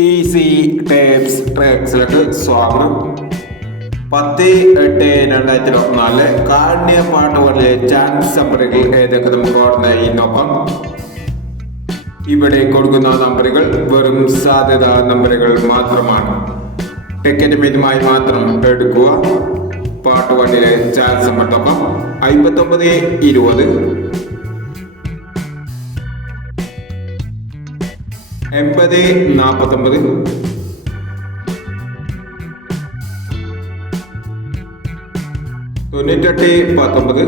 Easy tapes ട്രാക്സിലേക്ക് സ്വാഗതം. പത്ത് എട്ട് രണ്ടായിരത്തി ഇരുപത്തിനാലിലെ കാഠിന്യ പാട്ടുകളിലെ ചാൻസ് നമ്പറുകൾ ഏതൊക്കെ നമുക്ക് ഈ നോക്കാം. ഇവിടെ കൊടുക്കുന്ന നമ്പറുകൾ വെറും സാധ്യത നമ്പറുകൾ മാത്രമാണ്. ടിക്കറ്റ് മിതമായി മാത്രം എടുക്കുക. പാട്ടുകളിലെ ചാൻസ് നമ്പർ നോക്കാം അമ്പത്തൊമ്പത് ഇരുപത് എൺപത് നാൽപ്പത്തൊമ്പത് തൊണ്ണൂറ്റെട്ട് പത്തൊമ്പത്.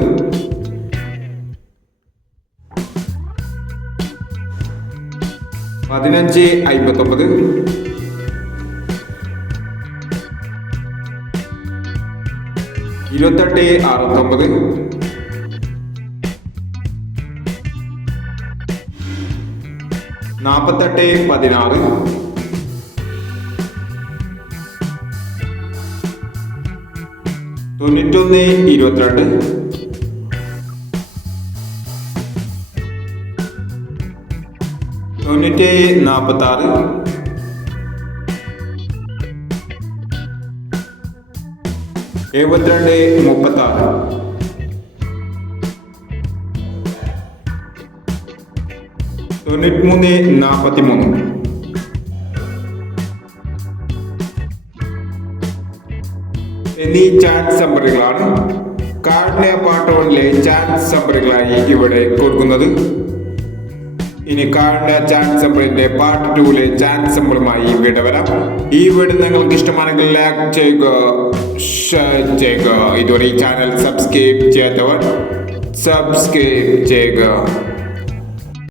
പതിനഞ്ച് അമ്പത്തൊമ്പത് ഇരുപത്തെട്ട് അറുപത്തൊമ്പത്. നാൽപ്പത്തെട്ട് പതിനാറ്. തൊണ്ണൂറ്റൊന്ന് ഇരുപത്തിരണ്ട്. തൊണ്ണൂറ്റേഴ് നാൽപ്പത്തി ആറ് എഴുപത്തിരണ്ട് മുപ്പത്തി ആറ് തൊണ്ണൂറ്റിമൂന്ന് നാൽപ്പത്തി മൂന്ന് എന്നീ ചാറ്റ് നമ്പറുകളാണ് കാഠിന്യ പാട്ടോണിലെ ചാറ്റ് നമ്പറുകളായി ഇവിടെ കൊടുക്കുന്നത്. ഇനി കാഠിന്യ ചാറ്റ് നമ്പറിന്റെ പാർട്ട് ടൂവിലെ ചാറ്റ് നമ്പറുമായി ഇവിടെ വരാം. ഈ വീഡിയോ നിങ്ങൾക്ക് ഇഷ്ടമാണെങ്കിൽ ലൈക്ക് ചെയ്യുക ഷെയർ ചെയ്യുക. ഇതുവരെ ഈ ചാനൽ സബ്സ്ക്രൈബ് ചെയ്യാത്തവർ സബ്സ്ക്രൈബ് ചെയ്യുക.